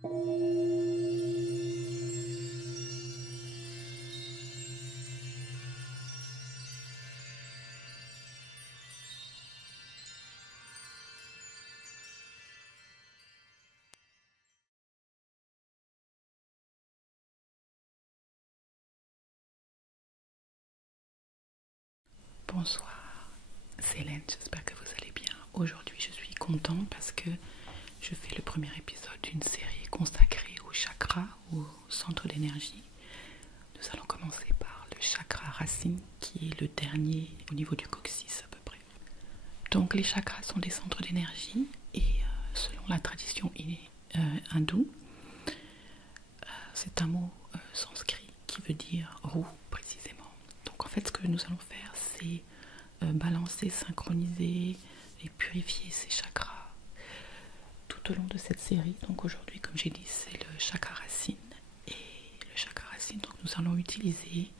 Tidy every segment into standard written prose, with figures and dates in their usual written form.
Bonsoir, c'est Hélène, j'espère que vous allez bien. Aujourd'hui je suis contente parce que je fais le premier épisode d'une série consacrée au chakra, au centre d'énergie. Nous allons commencer par le chakra racine qui est le dernier au niveau du coccyx à peu près. Donc les chakras sont des centres d'énergie et selon la tradition hindoue, c'est un mot sanskrit qui veut dire roue précisément. Donc en fait ce que nous allons faire c'est balancer, synchroniser et purifier ces chakras tout au long de cette série. Donc aujourd'hui comme j'ai dit c'est le chakra racine et le chakra racine donc nous allons utiliser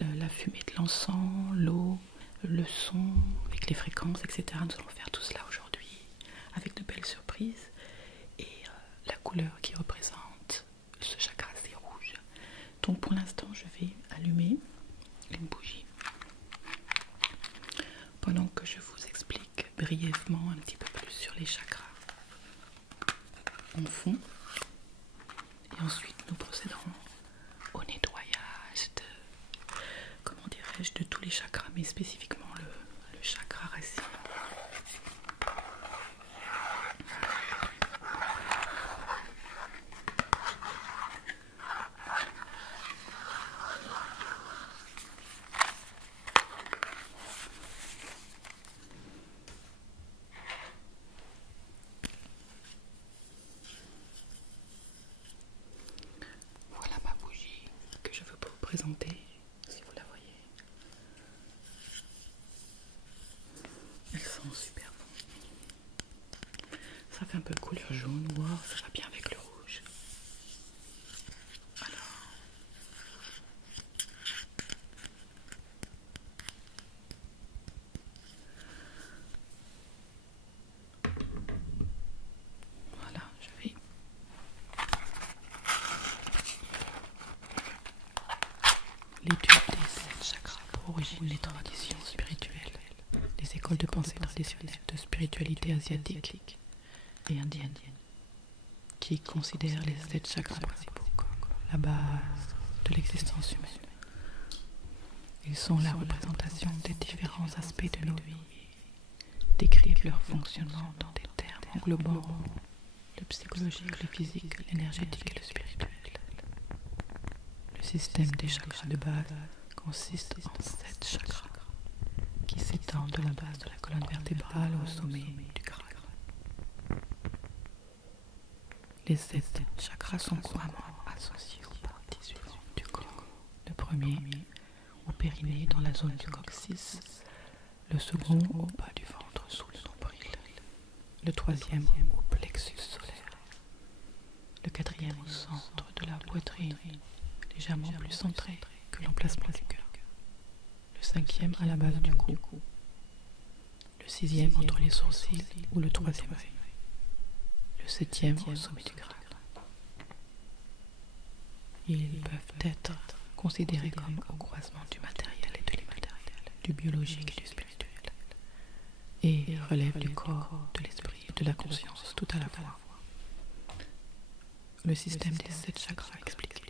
la fumée de l'encens, l'eau, le son avec les fréquences etc. Nous allons faire tout cela aujourd'hui avec de belles surprises et la couleur qui représente ce chakra c'est rouge. Donc pour l'instant je vais allumer une bougie pendant que je vous explique brièvement un petit peu plus sur les chakras en fond et ensuite nous procéderons au nettoyage de tous les chakras mais spécifiquement le chakra racine. Voilà ma bougie que je veux vous présenter, si vous la voyez. Elle sent super bon. Ça fait un peu de couleur jaune, wow, ça va bien avec le rouge. Alors, voilà, je vais l'étude des 7 chakras pour origine les traditions spirituelles, les écoles de pensée traditionnelles de spiritualité asiatique et indienne, qui considèrent les 7 chakras principaux comme la base de l'existence humaine. Ils sont la représentation des différents aspects de nos vies et décrivent leur fonctionnement dans des termes englobant le psychologique, le physique, l'énergétique et le spirituel. Le système des chakras de base consiste en 7 chakras qui s'étendent de la base de la colonne vertébrale au sommet du crâne. Les 7 chakras sont couramment associés aux parties suivantes du corps. Le premier au périnée dans la zone du coccyx, le second au bas du ventre sous le nombril, le troisième au plexus solaire, le quatrième au centre de la poitrine, légèrement plus centré que l'emplacement du cœur, le cinquième à la base du cou, le sixième entre les sourcils ou le troisième œil, le septième au sommet du crâne. Ils peuvent être considérés comme au croisement du matériel et de l'immatériel, du biologique et du spirituel, et relèvent du corps, de l'esprit et de la conscience tout à la fois. Le système des 7 chakras expliqué.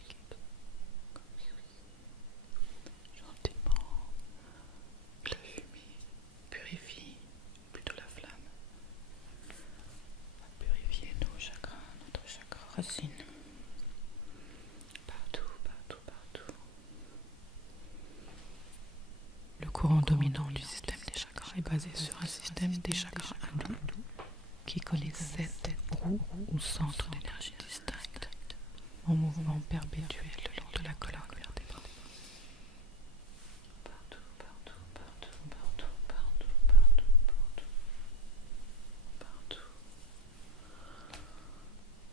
Gentiment, la fumée purifie plutôt la flamme. On va purifier nos chakras, notre chakra racine. Le courant dominant du système des chakras est basé sur un système des chakras hindous qui connaît 7 roues ou centres d'énergie distincts en mouvement perpétuel le long de la colonne vertébrale.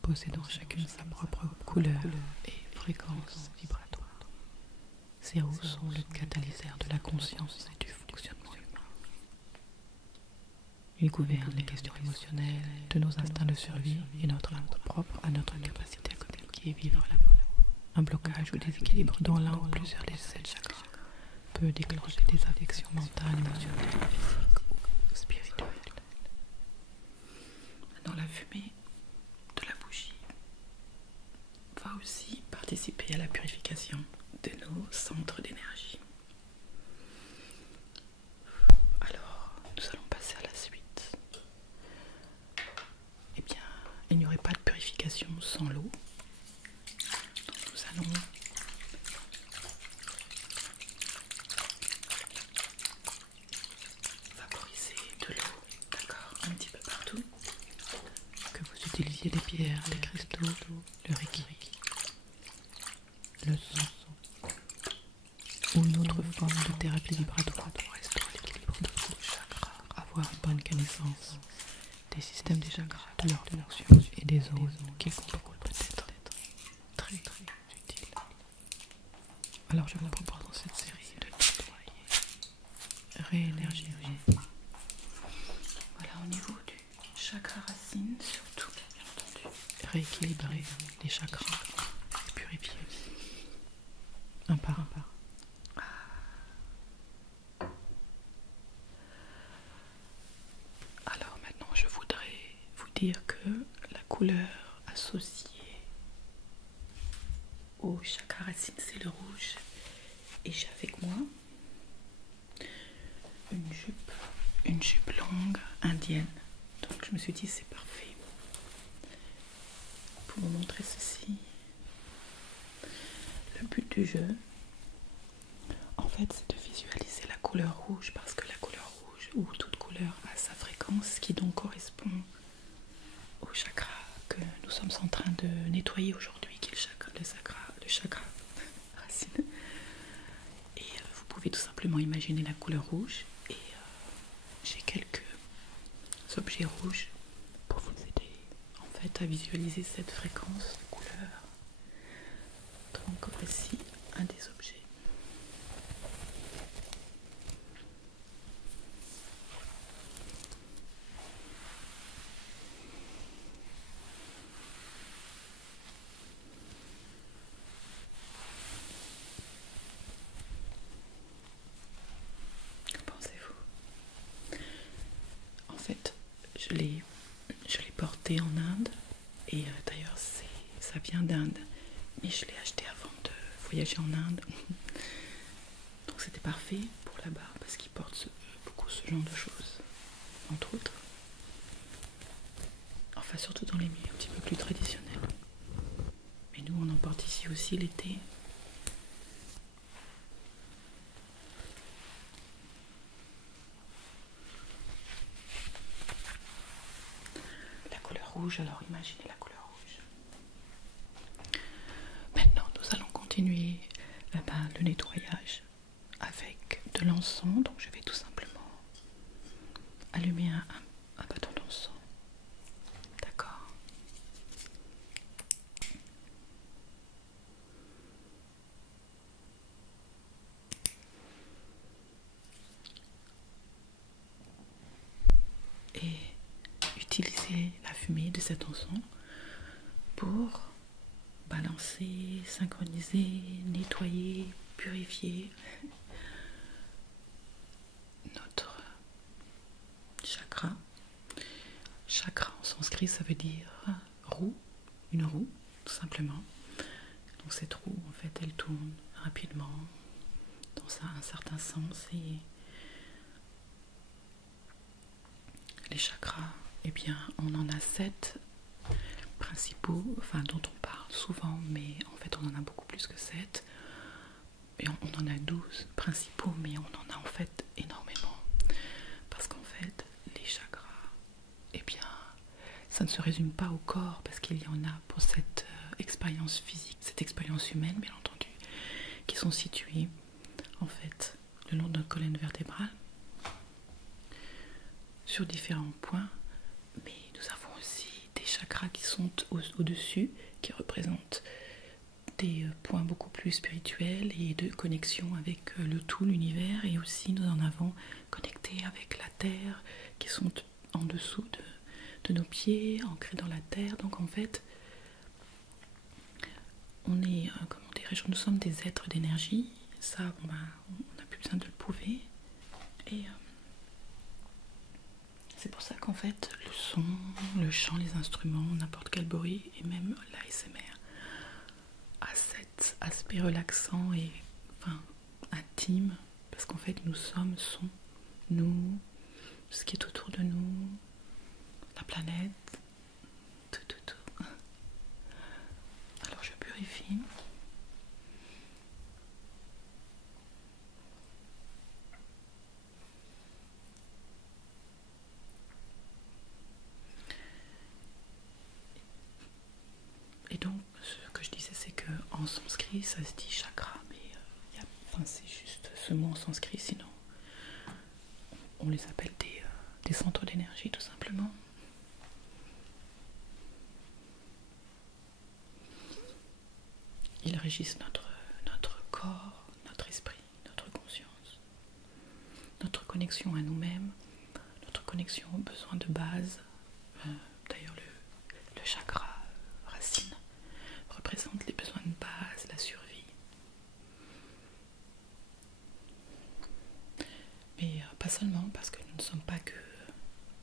Possédant chacune sa propre couleur et fréquence vibratoire. Ces roues sont le catalyseur de la conscience et du fonctionnement humain. Il gouverne les questions émotionnelles de nos instincts de survie et notre amour propre à notre capacité à communiquer et vivre la vie. Un blocage ou déséquilibre dans l'un ou plusieurs des 7 chakras peut déclencher des affections mentales, émotionnelles, physiques ou spirituelles. Dans la fumée de la bougie va aussi participer à la purification de nos centres d'énergie. Alors, nous allons passer à la suite. Eh bien, il n'y aurait pas de purification sans l'eau. Donc nous allons vaporiser de l'eau, d'accord, un petit peu partout. Que vous utilisiez des pierres, des cristaux, le reiki, le son ou une autre forme de thérapie vibratoire pour restaurer l'équilibre de vos chakras, avoir une bonne connaissance des systèmes des chakras, de leurs fonctions et des zones qu'ils contrôlent peut-être très utile. Alors je vous propose dans cette série de nettoyer, réénergiser. Voilà, au niveau du chakra racine, surtout, bien entendu, rééquilibrer les chakras et purifier un par un. Alors maintenant, je voudrais vous dire que la couleur associée au chakra racine, c'est le rouge. Et j'ai avec moi une jupe longue indienne. Donc je me suis dit c'est parfait pour vous montrer ceci. Le but du jeu, en fait, c'est de visualiser la couleur rouge parce que la couleur rouge ou toute couleur a sa fréquence qui donc correspond au chakra que nous sommes en train de nettoyer aujourd'hui, qui est le chakra racine. Et vous pouvez tout simplement imaginer la couleur rouge et j'ai quelques objets rouges pour vous aider en fait à visualiser cette fréquence de couleur. Donc voici un des objets. Que pensez-vous? En fait, je l'ai porté en Inde et d'ailleurs ça vient d'Inde, mais je l'ai acheté avant de voyager en Inde. Donc c'était parfait pour là-bas parce qu'ils portent beaucoup ce genre de choses, entre autres. Enfin surtout dans les milieux un petit peu plus traditionnels. Mais nous on en porte ici aussi l'été. La couleur rouge, alors imaginez la couleur rouge. Maintenant nous allons continuer le nettoyage avec de l'encens. Donc je vais tout simplement allumer un bâton d'encens. D'accord. Et utiliser la fumée de cet encens pour balancer, synchroniser, nettoyer, purifier notre chakra. Chakra en sanskrit ça veut dire roue, une roue tout simplement. Donc cette roue en fait elle tourne rapidement dans un certain sens et les chakras, eh bien on en a 7 principaux, enfin dont on parle souvent, mais en fait on en a beaucoup plus que 7. Et on en a 12 principaux, mais on en a en fait énormément. Parce qu'en fait, les chakras, eh bien, ça ne se résume pas au corps, parce qu'il y en a pour cette expérience physique, cette expérience humaine, bien entendu, qui sont situés, en fait, le long de notre colonne vertébrale, sur différents points, mais nous avons aussi des chakras qui sont au-dessus, qui représentent des points beaucoup plus spirituels et de connexion avec le tout, l'univers, et aussi nous en avons connecté avec la terre, qui sont en dessous de nos pieds, ancré dans la terre. Donc en fait, on est, comment dirais-je, nous sommes des êtres d'énergie. Ça, on n'a plus besoin de le prouver. Et c'est pour ça qu'en fait, le son, le chant, les instruments, n'importe quel bruit, et même l'ASMR, a cet aspect relaxant et intime, parce qu'en fait, nous sommes son, nous, ce qui est autour de nous, la planète, tout. Alors je purifie. Et donc, ce que je disais, c'est que en sanskrit, ça se dit chakra, mais c'est juste ce mot en sanskrit, sinon on les appelle des centres d'énergie, tout simplement. Ils régissent notre corps, notre esprit, notre conscience, notre connexion à nous-mêmes, notre connexion aux besoins de base. D'ailleurs, le chakra racine représente les besoins de base, la survie. Mais pas seulement, parce que nous ne sommes pas que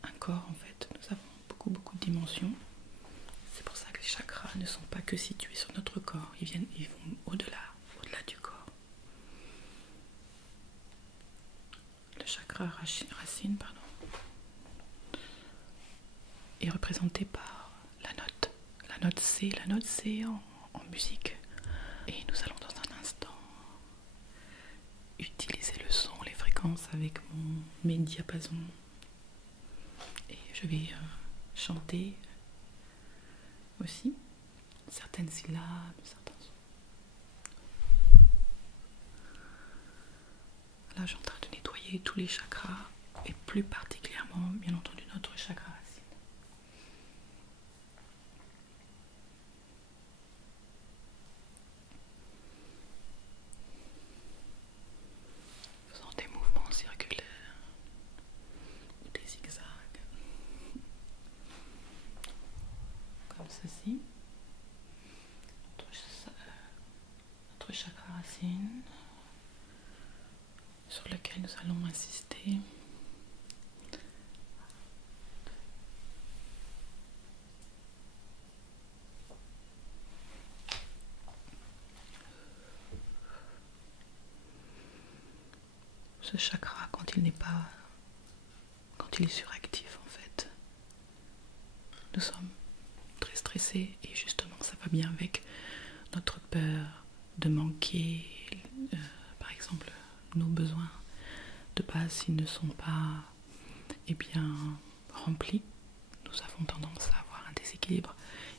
un corps en fait, nous avons beaucoup de dimensions. C'est pour ça que les chakras ne sont pas que situés sur notre corps, ils vont au-delà du corps. Le chakra racine, est représenté par la note C en musique. Et nous allons dans un instant utiliser le son, les fréquences avec mes diapasons. Et je vais chanter aussi certaines syllabes, certains sons. Là, je suis en train de nettoyer tous les chakras et plus particulièrement, bien entendu, notre chakra racine. Faisant des mouvements circulaires ou des zigzags, comme ceci. Notre chakra racine, sur lequel nous allons insister. Ce chakra, quand il est suractif en fait, nous sommes très stressés et justement ça va bien avec notre peur de manquer, par exemple, nos besoins de base s'ils ne sont pas remplis. Nous avons tendance à avoir un déséquilibre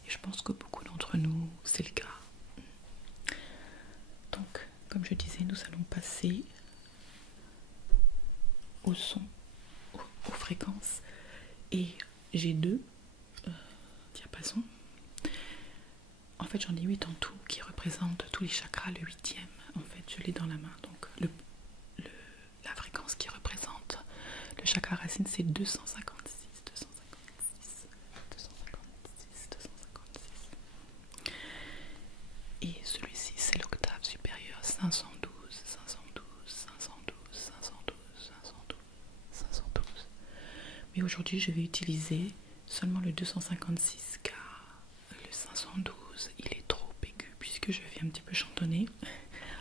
et je pense que beaucoup d'entre nous c'est le cas. Donc comme je disais, nous allons passer au son, aux fréquences, et j'ai 2 diapasons. En fait j'en ai 8 en tout qui représentent tous les chakras. Le 8e en fait je l'ai dans la main, donc la fréquence qui représente le chakra racine c'est 256. Et celui-ci c'est l'octave supérieure, 512. Mais aujourd'hui je vais utiliser seulement le 256 car le 512 il est trop aigu puisque je vais un petit peu chantonner.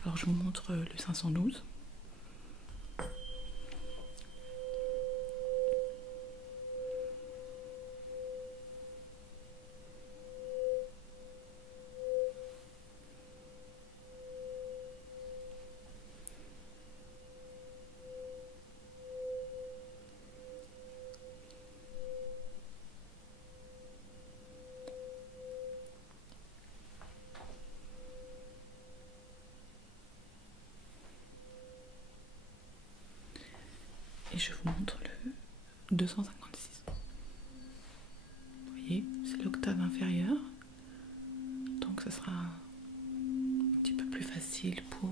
Alors je vous montre le 512. Et je vous montre le 256. Vous voyez, c'est l'octave inférieure. Donc ce sera un petit peu plus facile pour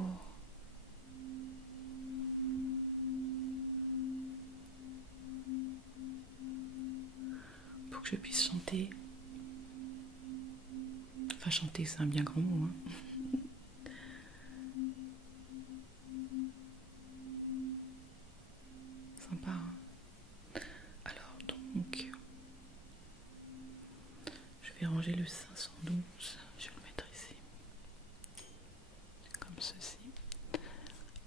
je puisse chanter. Enfin, chanter, c'est un bien grand mot. Hein. Sympa. Hein. Alors, donc, je vais ranger le 512. Je vais le mettre ici. Comme ceci.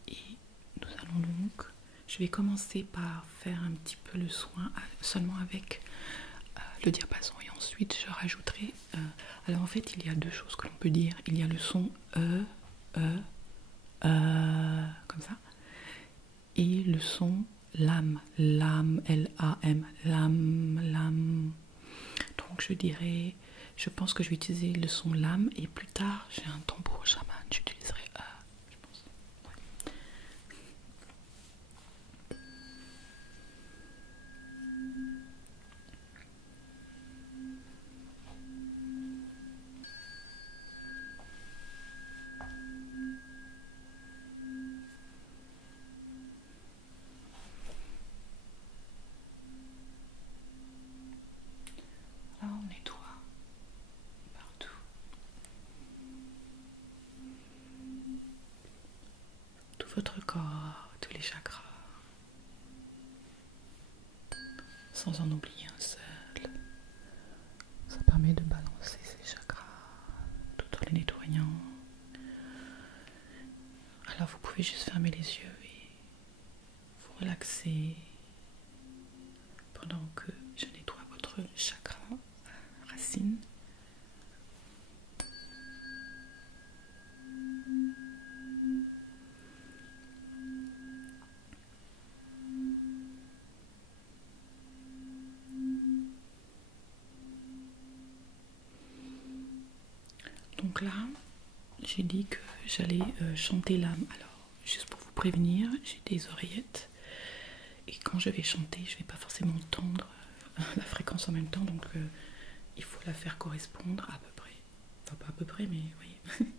Et nous allons donc... Je vais commencer par faire un petit peu le soin seulement avec le diapason et ensuite je rajouterai... alors en fait il y a deux choses que l'on peut dire. Il y a le son comme ça et le son lam, lam, L-A-M, lam, lam. Donc je dirais, je pense que je vais utiliser le son lam et plus tard j'ai un tambour chaman, j'utiliserai je pense. Ouais. Là on nettoie partout. Tout votre corps, tous les chakras, sans en oublier un seul. Ça permet de balancer ces chakras tout en les nettoyant. Alors vous pouvez juste fermer les yeux et vous relaxer pendant que je nettoie votre chakra racine. Donc là, j'ai dit que j'allais chanter l'âme. Alors, juste pour vous prévenir, j'ai des oreillettes. Et quand je vais chanter, je ne vais pas forcément entendre la fréquence en même temps. Donc, il faut la faire correspondre à peu près. Enfin, pas à peu près, mais vous voyez.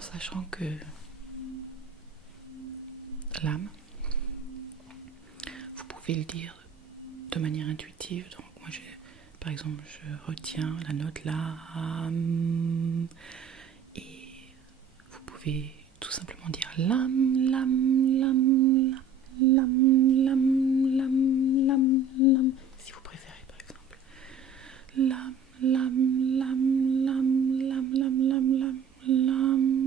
Sachant que l'âme, vous pouvez le dire de manière intuitive. Donc moi, par exemple, je retiens la note là, et vous pouvez tout simplement dire l'âme, l'âme, l'âme, l'âme, l'âme, l'âme, l'âme, l'âme, si vous préférez par exemple. L'âme, l'âme, l'âme, l'âme, l'âme, l'âme, l'âme, l'âme, l'âme.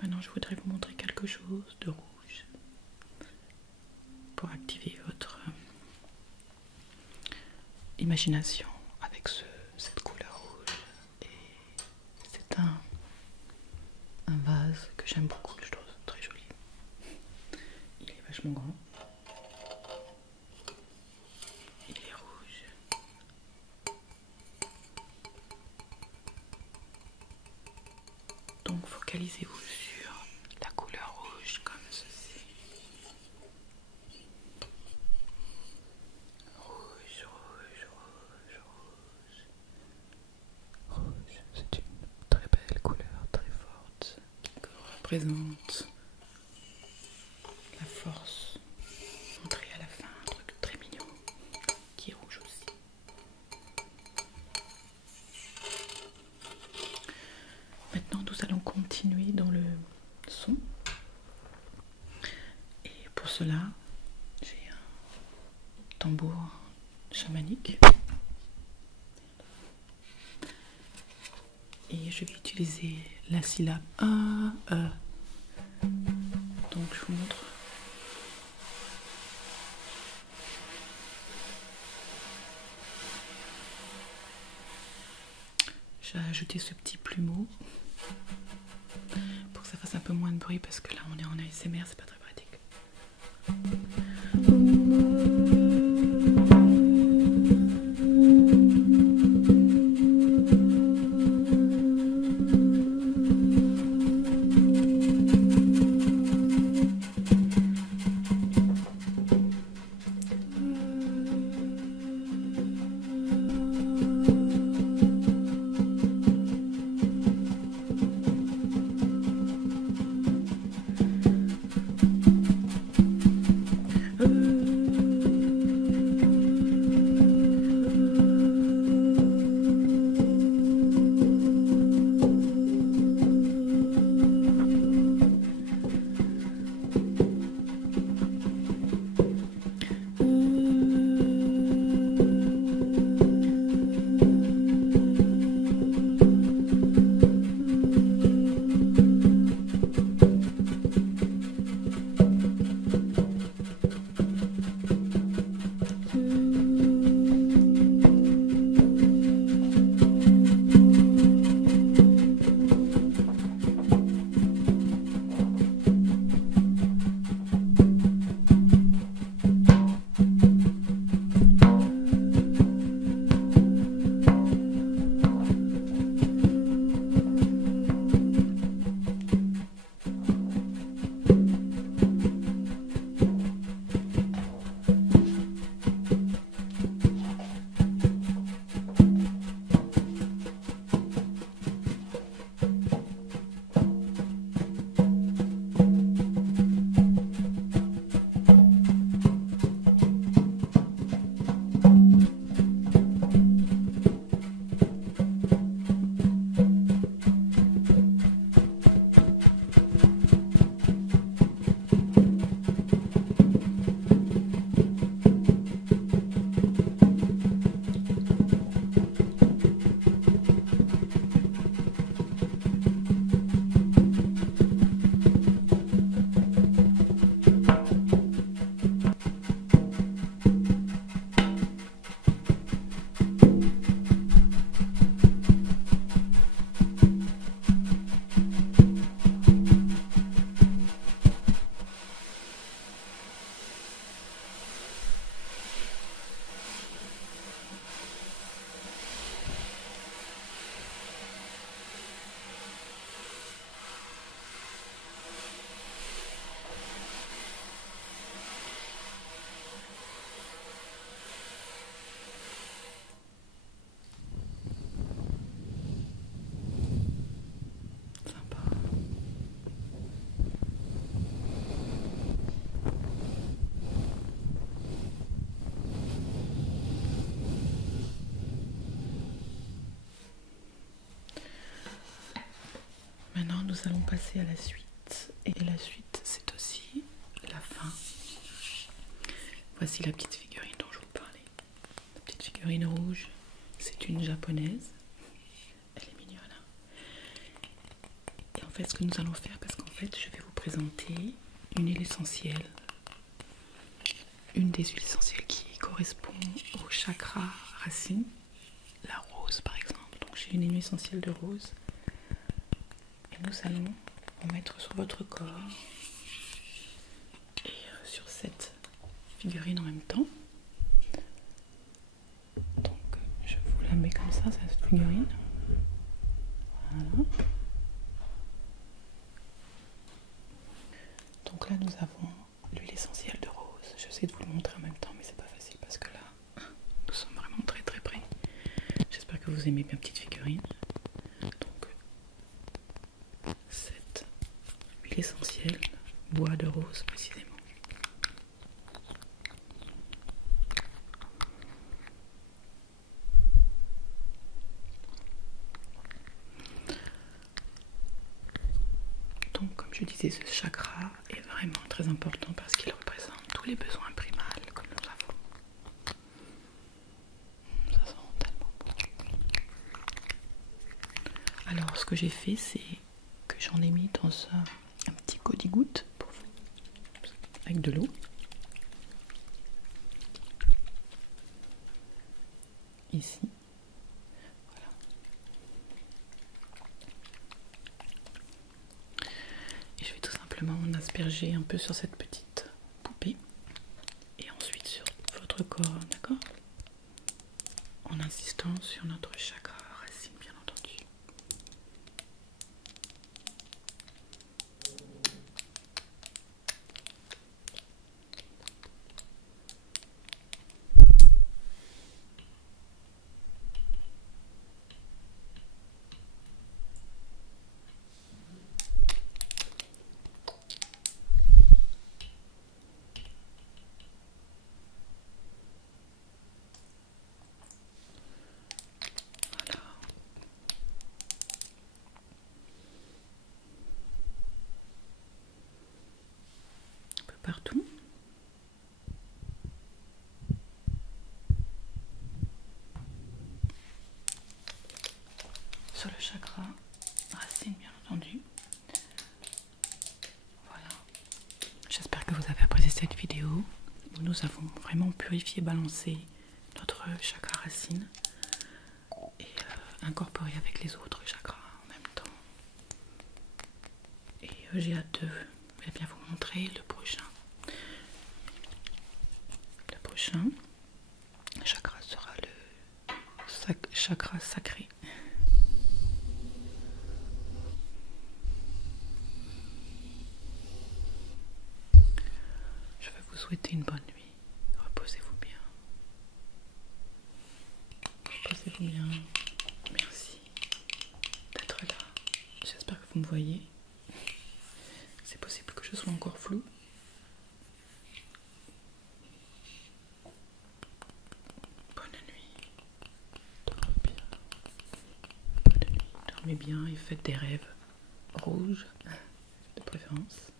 Maintenant, je voudrais vous montrer quelque chose de rouge pour activer votre imagination avec cette couleur rouge. Et c'est un vase que j'aime beaucoup, je trouve très joli. Donc focalisez-vous sur la couleur rouge comme ceci. Rouge, rouge, rouge, rouge. Rouge, c'est une très belle couleur, très forte, qui représente la force. Entrez à la fin, un truc très mignon, qui est rouge aussi. Maintenant, nous allons continuer dans le son. Et pour cela, j'ai un tambour chamanique. Et je vais utiliser la syllabe A, E. Donc je vous montre. J'ai ajouté ce petit plumeau pour que ça fasse un peu moins de bruit parce que là on est en ASMR, c'est pas très pratique. Maintenant, nous allons passer à la suite. Et la suite, c'est aussi la fin. Voici la petite figurine dont je vous parlais. La petite figurine rouge, c'est une japonaise. Elle est mignonne. Et en fait, ce que nous allons faire, parce qu'en fait, je vais vous présenter une huile essentielle. Une des huiles essentielles qui correspond au chakra racine. La rose, par exemple. Donc, j'ai une huile essentielle de rose. Nous allons en mettre sur votre corps et sur cette figurine en même temps. Donc je vous la mets comme ça, cette figurine. Voilà. aimez mes petites figurines. Donc, cette huile essentielle, bois de rose précisément. Donc, comme je disais, ce chakra est vraiment très important parce qu'il représente tous les besoins primals que nous avons. Ça sent tellement bon. Alors, ce que j'ai fait, c'est que j'en ai mis dans un petit goudi-goutte pour vous, avec de l'eau. Ici. Voilà. Et je vais tout simplement en asperger un peu sur cette petite poupée et ensuite sur votre corps, d'accord? En insistant sur notre chakra racine, bien entendu. Voilà. Un peu partout. Sur le chakra racine, bien entendu. Voilà. J'espère que vous avez apprécié cette vidéo où nous avons vraiment purifié, balancé notre chakra racine et incorporé avec les autres chakras en même temps. Et j'ai hâte de bien vous montrer le prochain. Le prochain chakra sera le chakra sacré. Je vais vous souhaiter une bonne nuit. Reposez-vous bien. Reposez-vous bien. Merci d'être là. J'espère que vous me voyez. C'est possible que je sois encore floue. Bonne nuit. Dormez bien. Bonne nuit. Dormez bien et faites des rêves rouges de préférence.